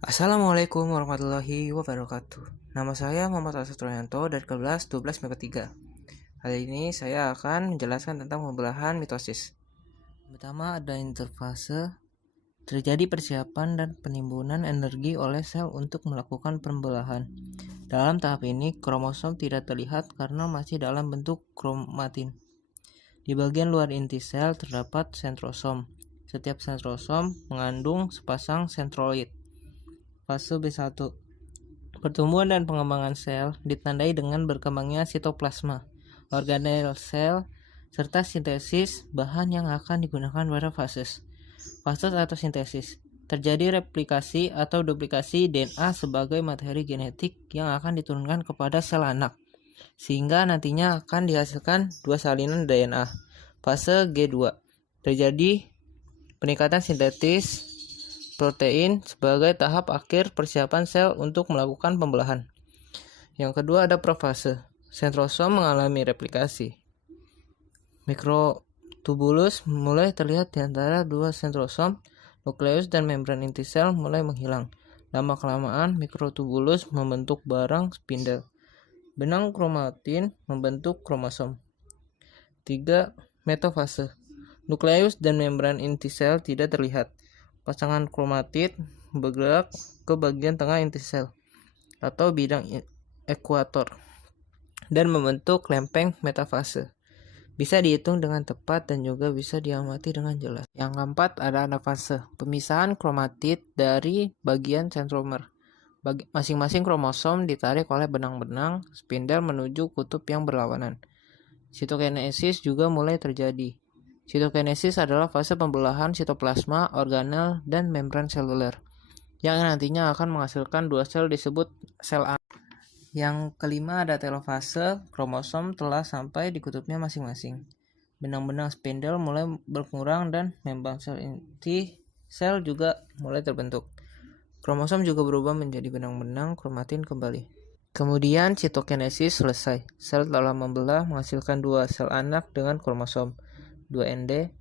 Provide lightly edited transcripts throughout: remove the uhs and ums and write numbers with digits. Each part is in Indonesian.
Assalamualaikum warahmatullahi wabarakatuh. Nama saya Muhammad Astroyanto dari kelas 12 MIPA 3. Kali ini saya akan menjelaskan tentang pembelahan mitosis. Pertama ada interfase, terjadi persiapan dan penimbunan energi oleh sel untuk melakukan pembelahan. Dalam tahap ini, kromosom tidak terlihat karena masih dalam bentuk kromatin. Di bagian luar inti sel terdapat sentrosom. Setiap sentrosom mengandung sepasang sentrioid. Fase B1. Pertumbuhan dan pengembangan sel ditandai dengan berkembangnya sitoplasma, organel sel, serta sintesis bahan yang akan digunakan pada fases. Fases atau sintesis. Terjadi replikasi atau duplikasi DNA sebagai materi genetik yang akan diturunkan kepada sel anak, sehingga nantinya akan dihasilkan dua salinan DNA. Fase G2. Terjadi peningkatan sintetis protein sebagai tahap akhir persiapan sel untuk melakukan pembelahan. Yang kedua ada profase. Sentrosom mengalami replikasi. Mikrotubulus mulai terlihat di antara dua sentrosom, nukleus dan membran inti sel mulai menghilang. Lama-kelamaan mikrotubulus membentuk barang spindel. Benang kromatin membentuk kromosom. 3. Metafase. Nukleus dan membran inti sel tidak terlihat. Pasangan kromatid bergerak ke bagian tengah inti sel atau bidang ekuator dan membentuk lempeng metafase. Bisa dihitung dengan tepat dan juga bisa diamati dengan jelas. Yang keempat ada anafase, pemisahan kromatid dari bagian sentromer. Masing-masing kromosom ditarik oleh benang-benang spindel menuju kutub yang berlawanan. Sitokinesis juga mulai terjadi. Sitokinesis adalah fase pembelahan sitoplasma, organel, dan membran seluler, yang nantinya akan menghasilkan dua sel disebut sel anak. Yang kelima ada telofase, kromosom telah sampai di kutubnya masing-masing. Benang-benang spindel mulai berkurang dan membran sel inti sel juga mulai terbentuk. Kromosom juga berubah menjadi benang-benang kromatin kembali. Kemudian sitokinesis selesai. Sel telah membelah menghasilkan dua sel anak dengan kromosom 2ND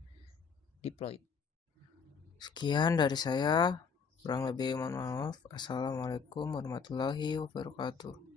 diploid. Sekian dari saya. Kurang lebih mohon maaf. Assalamualaikum warahmatullahi wabarakatuh.